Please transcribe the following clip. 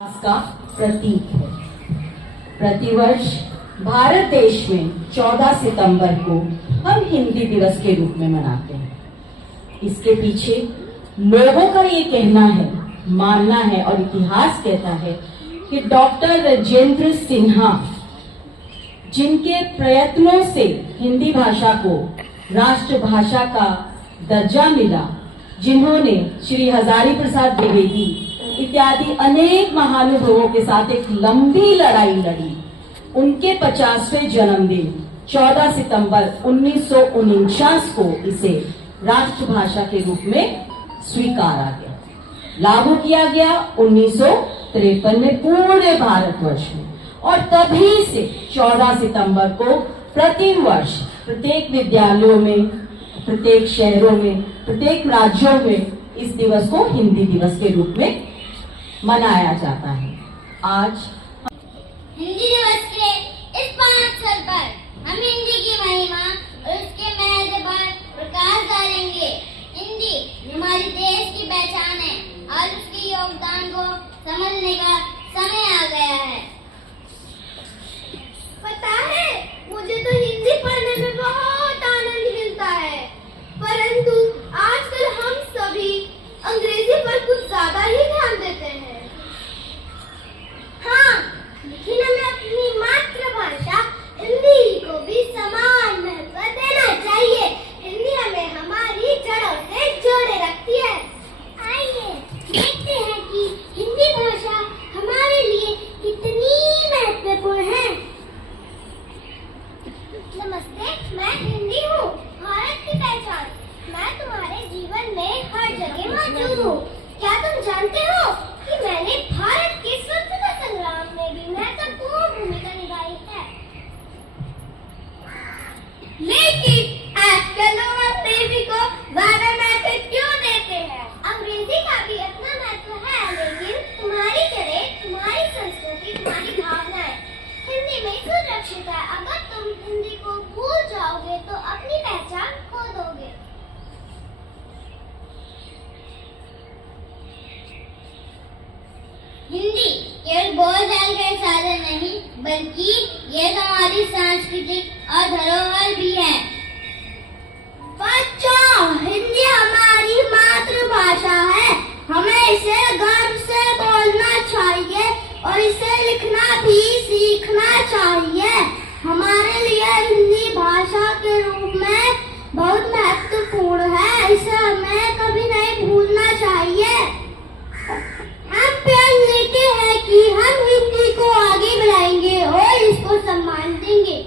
का प्रतीक है। प्रतिवर्ष भारत देश में 14 सितंबर को हम हिंदी दिवस के रूप में मनाते हैं। इसके पीछे लोगों का ये कहना है, मानना है और इतिहास कहता है कि डॉक्टर राजेंद्र सिन्हा, जिनके प्रयत्नों से हिंदी भाषा को राष्ट्रभाषा का दर्जा मिला, जिन्होंने श्री हजारी प्रसाद द्विवेदी इत्यादि अनेक महानुभावों के साथ एक लंबी लड़ाई लड़ी, उनके 50वें जन्मदिन 14 सितंबर 1949 को इसे राष्ट्रभाषा के रूप में स्वीकारा गया, लागू किया गया 1953 में पूरे भारतवर्ष में। और तभी से 14 सितंबर को प्रतिवर्ष प्रत्येक विद्यालयों में, प्रत्येक शहरों में, प्रत्येक राज्यों में इस दिवस को हिंदी दिवस के रूप में मनाया जाता है। आज हिंदी दिवस के इस 5 अवसर पर हम हिंदी की महिमा और उसके महत्व पर प्रकाश डालेंगे। हिंदी हमारे देश की पहचान है और उसके योगदान को समझने का समय आ गया है। पता है, मुझे तो हिंदी पढ़ने में बहुत आनंद मिलता है, परंतु आजकल हम सभी अंग्रेजी पर कुछ ज्यादा ही ध्यान देते हैं। हाँ, लेकिन हमें अपनी मातृभाषा हिंदी को भी समान महत्व देना चाहिए। हिंदी हमें हमारी जड़ों से जोड़े रखती है। आइए देखते हैं कि हिंदी भाषा हमारे लिए कितनी महत्वपूर्ण है। नमस्ते, मैं हिंदी हूँ, भारत की पहचान। मैं तुम्हारे जीवन में हर जगह मौजूद हूँ। क्या तुम जानते हो कि मैंने भारत के स्वतंत्रता संग्राम में भी महत्वपूर्ण भूमिका निभाई है? लेकिन आजकल लोग अंग्रेजी को ज्यादा महत्व क्यों देते हैं? अंग्रेजी का भी अपना महत्व है, लेकिन तुम्हारी जड़ें, तुम्हारी संस्कृति, तुम्हारी भावनाएं हिंदी में सुरक्षित है। अगर तुम हिंदी को भूल जाओगे तो अपनी पहचान खो दोगे। हिंदी केवल बोलचाल का साधन नहीं, बल्कि यह हमारी सांस्कृतिक और धरोहर भी है। बच्चों, हिंदी हमारी मातृभाषा है। हमें इसे गर्व से बोलना चाहिए और इसे लिखना भी सीखना चाहिए। हमारे लिए हिंदी भाषा के रूप में बहुत महत्वपूर्ण है। इसे हमें कभी नहीं भूलना चाहिए। हम प्रण लेते हैं कि हम हिंदी को आगे बढ़ाएंगे और इसको सम्मान देंगे।